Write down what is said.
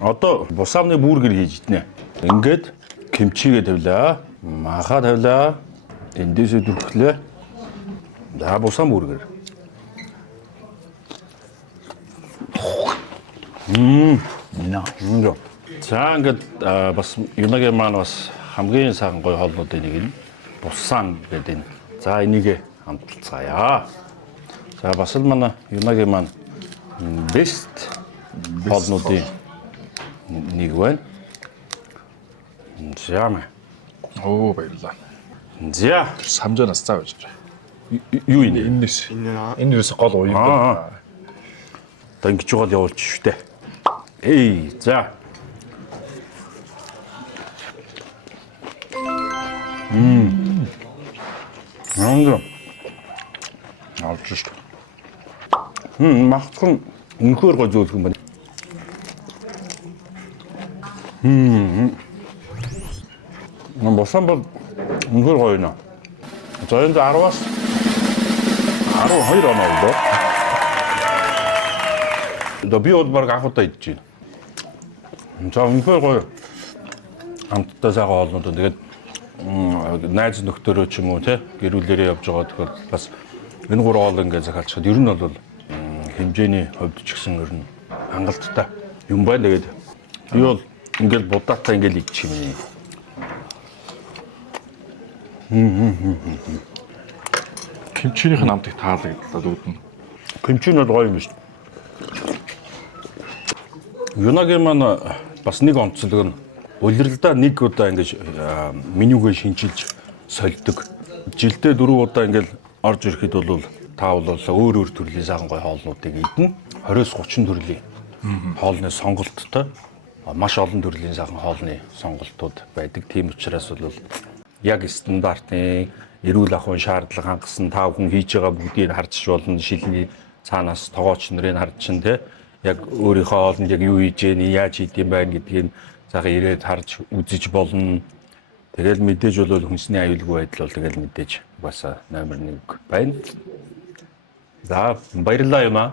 Одоо бусаамны бүргэр хийж иднэ. Ингээд кимчигээ тавилаа. Маха тавилаа. Эндээсээ дүрхлээ. За бусаам бүргэр. За ингээд бас юунагийн маань бас хамгийн сайхан гоё хоолнуудын нэг нь бусаам гэдэг энэ. За энийг хамталцгаая. За бас л манай юунагийн маань бест хоолнуудын нэг байна. За мэ. Оо баярлалаа. За Самжаанаас цаа байж байгаа. юу энэ? Энэс гол уу юм. Одоо ингэж байгаа л явуулчих шүү дээ. Эй, за. Нандо. Авч шүү. Маххан үнэхээр гоё зүйл юм байна. Боссон бол үнэхээр гоё нэ. За энэ 10-аас 12 оноо болоо. Одоо би бол баг анхудаа идэж байна. За үнэхээр гоё. Хамтдаа сайхан хоолнууд. Тэгээд найз нөхдөөрөө ч юм уу те гэрүүлээрээ явж байгаа тэгэхээр бас энэ гурван хоол ингээд захиалчаад ер нь бол хэмжээний хувьд ч гэсэн ер нь хангалттай юм байна. Тэгээд би бол ингээд будаатай ингээд идчих юм. Кимчинийх нь амтыг таалагдлаа үүднэ. Кимчи нь гоё юм шүү. Юнагийн маань бас нэг онцлог нь улирлдаа нэг удаа ингэж менюгээ шинжилж сольдог. Жилдээ 4 удаа ингэж орж ирэхэд бол та бол өөр төрлийн сайхан гоё хоолнуудыг идэнэ. 20-30 төрлийн хоолны сонголттой маш олон төрлийн сайхан хоолны сонголтууд байдаг. Тийм учраас бол яг стандартын эрүүл ахуйн шаардлага хангасан та бүхэн хийж байгаа бүгдийг харж болно. Шилний цаанаас тоогооч нарын харж чинь те яг өөрийнхөө хоолнд яг юу хийж гэнэ, яаж хийдэм байх гэдгийг цаахан ирээд харж үзэж болно. Тэгэл мэдээж бол хүнсний аюулгүй байдал бол тэгэл мэдээж бас номер 1 байна. За баярлалаа юм аа.